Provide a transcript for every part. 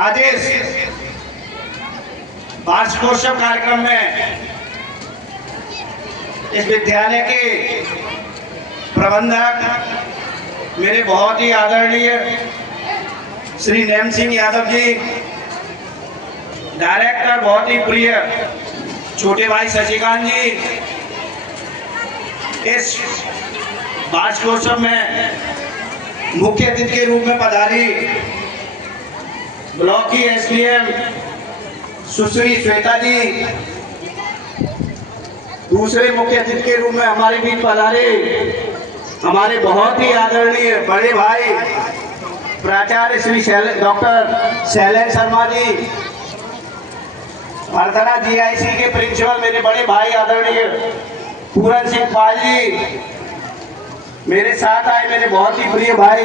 आज इस वार्षिकोत्सव कार्यक्रम में इस विद्यालय के प्रबंधक मेरे बहुत ही आदरणीय श्री नेम सिंह यादव जी, डायरेक्टर बहुत ही प्रिय छोटे भाई शशिकांत जी, इस वार्षिकोत्सव में मुख्य अतिथि के रूप में पधारी ब्लॉक की एसडीएम सुश्री श्वेता जी, दूसरे मुख्य अतिथि के रूप में हमारे बीच पधारे हमारे बहुत ही आदरणीय बड़े भाई प्राचार्य श्री डॉक्टर शैलेंद्र शर्मा जी, भरथरा जीआईसी के प्रिंसिपल मेरे बड़े भाई आदरणीय पूरन सिंह पाल जी, मेरे साथ आए मेरे बहुत ही प्रिय भाई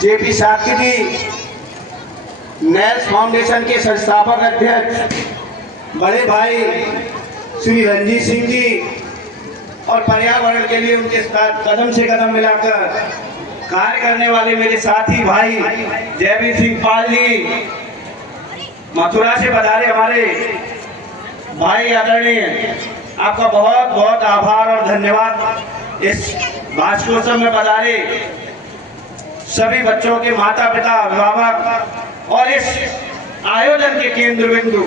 जेपी साकी जी, नेल्स फाउंडेशन के संस्थापक अध्यक्ष बड़े भाई श्री रंजीत सिंह जी, और पर्यावरण के लिए उनके साथ कदम से कदम मिलाकर कार्य करने वाले मेरे साथी भाई जयवीर सिंह पाल जी, मथुरा से पधारे हमारे भाई आदरणीय, आपका बहुत बहुत आभार और धन्यवाद। इस वार्षिकोत्सव में पधारे सभी बच्चों के माता पिता अभिभावक और इस आयोजन के केंद्र बिंदु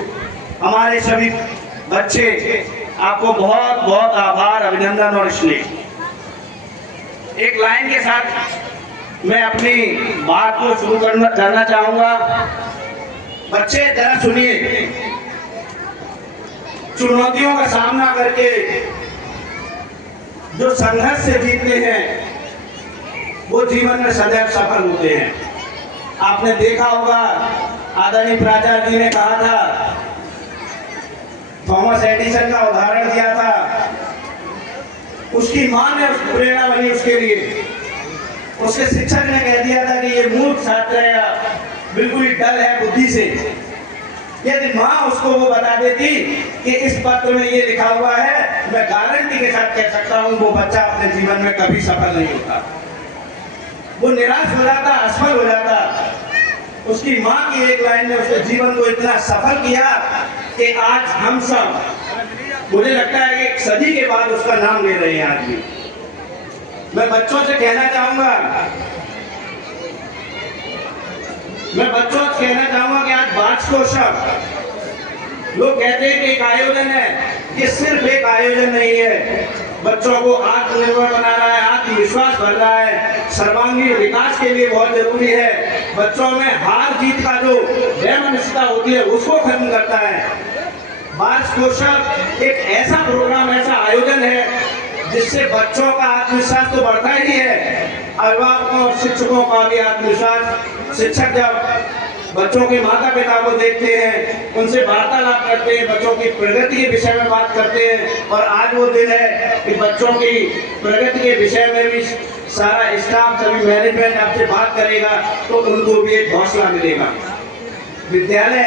हमारे सभी बच्चे, आपको बहुत बहुत आभार, अभिनंदन और स्नेह। एक लाइन के साथ मैं अपनी बात को शुरू करना चाहूंगा। बच्चे जरा सुनिए, चुनौतियों का सामना करके जो संघर्ष से जीतते हैं वो जीवन में सदैव सफल होते हैं। आपने देखा होगा, आदरणीय प्राचार्य जी ने कहा था, थॉमस एडिसन का उदाहरण दिया था, उसकी मां ने प्रेरणा बनी उसके लिए। उसके शिक्षक ने कह दिया था कि ये मूर्ख छात्र है, बिल्कुल ही डल है बुद्धि से। यदि मां उसको वो बता देती कि इस पत्र में ये लिखा हुआ है, मैं गारंटी के साथ कह सकता हूं वो बच्चा अपने जीवन में कभी सफल नहीं होता, वो निराश हो जाता, असफल हो जाता। उसकी मां की एक लाइन ने उसके जीवन को इतना सफल किया कि आज हम सब, मुझे लगता है कि एक सदी के बाद उसका नाम ले रहे हैं आज भी। मैं बच्चों से कहना चाहूंगा कि आज वार्षिकोत्सव, लोग कहते हैं कि एक आयोजन है, ये सिर्फ एक आयोजन नहीं है, बच्चों को आत्मनिर्भर बना रहा है, आत्मविश्वास भर रहा है, सर्वांगीण विकास के लिए बहुत जरूरी है। बच्चों में हार जीत का जो वैमनस्यता होती है उसको खत्म करता है। वार्षिकोत्सव एक ऐसा प्रोग्राम, ऐसा आयोजन है जिससे बच्चों का आत्मविश्वास तो बढ़ता ही है, अभिभावकों और शिक्षकों का भी आत्मविश्वास। शिक्षक जब बच्चों के माता पिता को देखते हैं, उनसे वार्तालाप करते हैं, बच्चों की प्रगति के विषय में बात करते हैं, और आज वो दिन है कि बच्चों की प्रगति के विषय में भी सारा स्टाफ, सभी मैनेजमेंट आपसे बात करेगा तो उनको भी एक हौसला मिलेगा। विद्यालय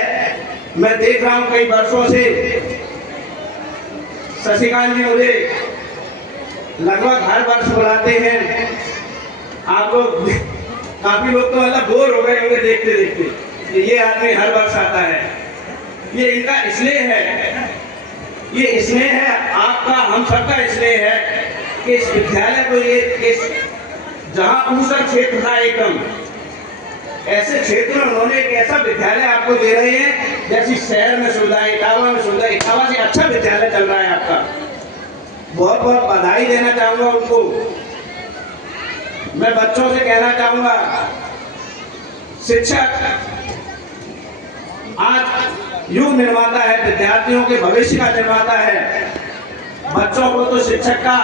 मैं देख रहा हूँ कई वर्षों से, शशिकांत जी मुझे लगभग हर वर्ष बुलाते हैं। आप लोग काफी लोग तो मतलब बोर हो गए होंगे देखते देखते, ये आदमी हर वर्ष आता है। ये इनका स्नेह है, ये स्नेह है आपका, हम सबका स्नेह है कि इस विद्यालय को, ये इस जहां ऊसर क्षेत्र था एकदम, ऐसे क्षेत्र में उन्होंने एक ऐसा विद्यालय आपको दे रहे हैं जैसी शहर में सुविधा, इटावा में सुविधा, इटावा से अच्छा विद्यालय चल रहा है आपका। बहुत बहुत बधाई देना चाहूंगा उनको। मैं बच्चों से कहना चाहूंगा, शिक्षक आज युग निर्माता है, विद्यार्थियों के भविष्य का निर्माता है। बच्चों को तो शिक्षक का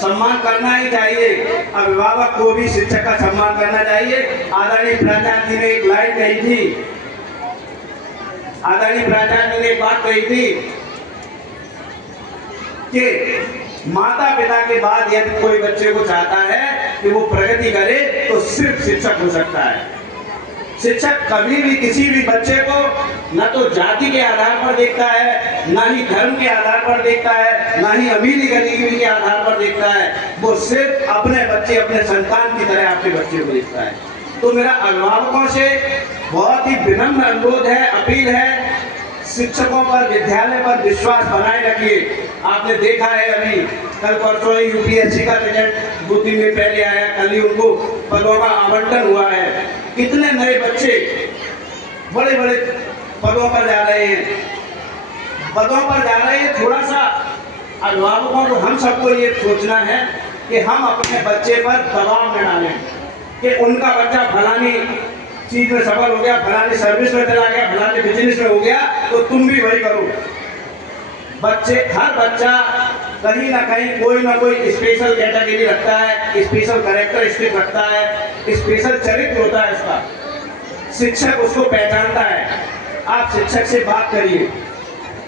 सम्मान करना ही चाहिए, अभिभावक को भी शिक्षक का सम्मान करना चाहिए। आदरणीय प्राचार्य जी ने एक लाइन कही थी, आदरणीय प्राचार्य जी ने एक बात कही थी कि माता पिता के बाद यदि कोई बच्चे को चाहता है कि वो प्रगति करे तो सिर्फ शिक्षक हो सकता है। शिक्षक कभी भी किसी भी बच्चे को न तो जाति के आधार पर देखता है, न ही धर्म के आधार पर देखता है, न ही अमीरी गरीबी के आधार पर देखता है। वो सिर्फ अपने बच्चे, अपने संतान की तरह आपके बच्चे को देखता है। तो मेरा अभिभावकों से बहुत ही विनम्र अनुरोध है, अपील है, शिक्षकों पर, विद्यालय पर विश्वास बनाए रखिए। आपने देखा है अभी कल परसों ही यूपीएससी का रिजल्ट 2-3 दिन पहले आया, कल ही उनको पदों का आवंटन हुआ है। कितने नए बच्चे बड़े बड़े पदों पर जा रहे हैं, थोड़ा सा अभिभावकों को, हम सबको ये सोचना है कि हम अपने बच्चे पर दबाव न डालें कि उनका बच्चा फलानी चीज में सफल हो गया, फलानी सर्विस में चला गया, फलानी बिजनेस में हो गया, तो तुम भी वही करो। हर बच्चा कहीं ना कहीं कोई ना कोई स्पेशल कैटेगरी रखता है, स्पेशल कैरेक्टरिस्टिक रखता है, स्पेशल चरित्र होता है उसका। शिक्षक उसको पहचानता है। आप शिक्षक से बात करिए।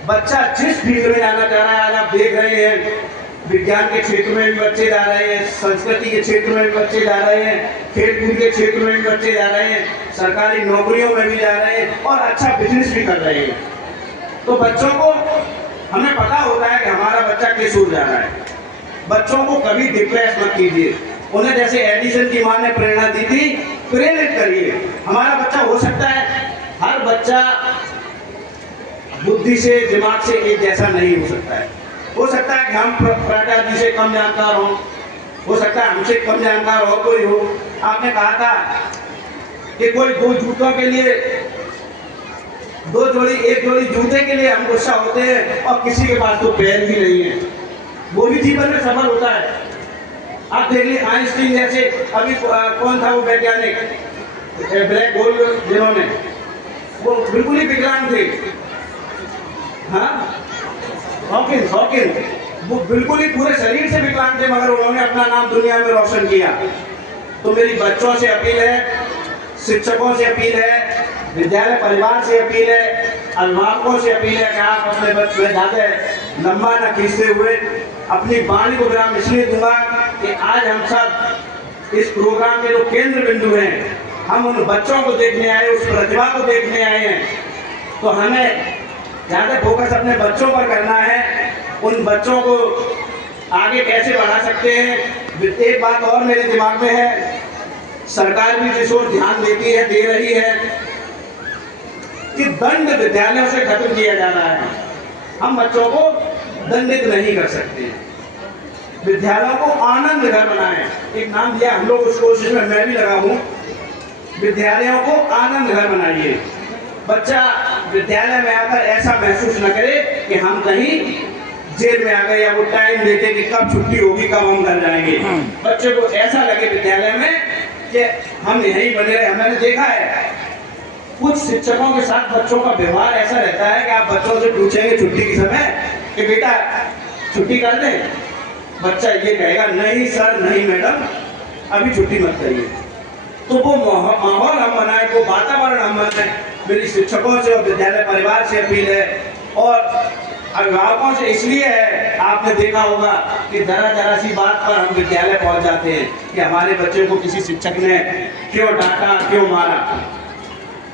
बच्चा जिस फील्ड में जाना चाह रहा है, आज आप देख रहे हैं विज्ञान के क्षेत्र में भी बच्चे जा रहे हैं, संस्कृति के क्षेत्र में भी बच्चे जा रहे हैं, खेलकूद के क्षेत्र में भी बच्चे जा रहे हैं, सरकारी नौकरियों में भी जा रहे हैं और अच्छा बिजनेस भी कर रहे हैं। तो बच्चों को हमें पता होता है कि हमारा बच्चा किस ओर जा रहा है। बच्चों को कभी डिप्रेस मत कीजिए। उन्हें जैसे एडिसन की मां ने प्रेरणा दी थी, प्रेरित करिए। हमारा बच्चा हो सकता है, हर बच्चा बुद्धि से, दिमाग से एक जैसा नहीं हो सकता है। हो सकता है कि हम प्राचा जी से कम जानकार हो सकता है हमसे कम जानकार और कोई हो। आपने कहा था कि कोई दो जूतों के लिए, एक जोड़ी जूते के लिए हम गुस्सा होते हैं और किसी के पास तो पैर भी नहीं है, वो भी जीवन में सफल होता है। आप देख लीजिए आइंस्टीन जैसे, अभी कौन था वो वैज्ञानिक, ब्लैक होल जिन्होंने, वो बिल्कुल ही विकलांग थे। हाँ, हॉकिंस वो बिल्कुल ही पूरे शरीर से विकलांग थे, मगर उन्होंने अपना नाम दुनिया में रोशन किया। तो मेरी बच्चों से अपील है, शिक्षकों से अपील है, विद्यालय परिवार से अपील है, अभिभावकों से अपील है कि आप अपने बच्चे ज़्यादा लंबा न खींचते हुए अपनी वाणी को विराम इसलिए दूंगा कि आज हम सब इस प्रोग्राम के जो केंद्र बिंदु हैं, हम उन बच्चों को देखने आए, उस प्रतिभा को देखने आए हैं। तो हमें ज़्यादा फोकस अपने बच्चों पर करना है, उन बच्चों को आगे कैसे बढ़ा सकते हैं। एक बात और मेरे दिमाग में है, सरकार भी जिस ओर ध्यान देती है, दे रही है कि दंड विद्यालयों से खत्म किया जा रहा है। हम बच्चों को दंडित नहीं कर सकते, विद्यालयों को आनंद घर बनाएं। एक नाम दिया हम लोग, उस कोशिश में मैं भी लगा हूँ। विद्यालयों को आनंद घर बनाइए। बच्चा विद्यालय में आकर ऐसा महसूस न करे कि हम कहीं जेल में आ गए, या वो टाइम देते कि कब छुट्टी होगी, कब हम घर जाएंगे। बच्चे को ऐसा लगे विद्यालय में कि हम यहीं बने रहे। हमने देखा है कुछ शिक्षकों के साथ बच्चों का व्यवहार ऐसा रहता है कि आप बच्चों से पूछेंगे छुट्टी के समय कि बेटा छुट्टी कर दें, बच्चा ये कहेगा नहीं सर, नहीं मैडम, अभी छुट्टी मत करिए। तो वो माहौल हम बनाए, वो वातावरण हम बनाए। मेरी शिक्षकों से और विद्यालय परिवार से अपील है, और अभिभावकों से इसलिए है, आपने देखा होगा कि जरा सी बात पर हम विद्यालय पहुंच जाते हैं कि हमारे बच्चे को किसी शिक्षक ने क्यों डांटा, क्यों मारा।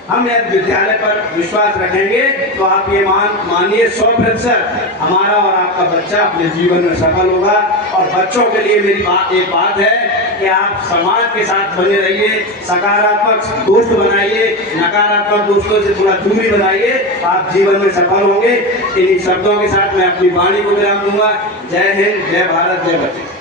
हम यदि विद्यालय पर विश्वास रखेंगे तो आप ये मानिए 100% हमारा और आपका बच्चा अपने जीवन में सफल होगा। और बच्चों के लिए मेरी एक बात है कि आप समाज के साथ बने रहिए, सकारात्मक दोस्त बनाइए, नकारात्मक दोस्तों से थोड़ा दूरी बनाइए, आप जीवन में सफल होंगे। इन शब्दों के साथ मैं अपनी वाणी को विराम दूंगा। जय हिंद, जय भारत, जय बच्चे।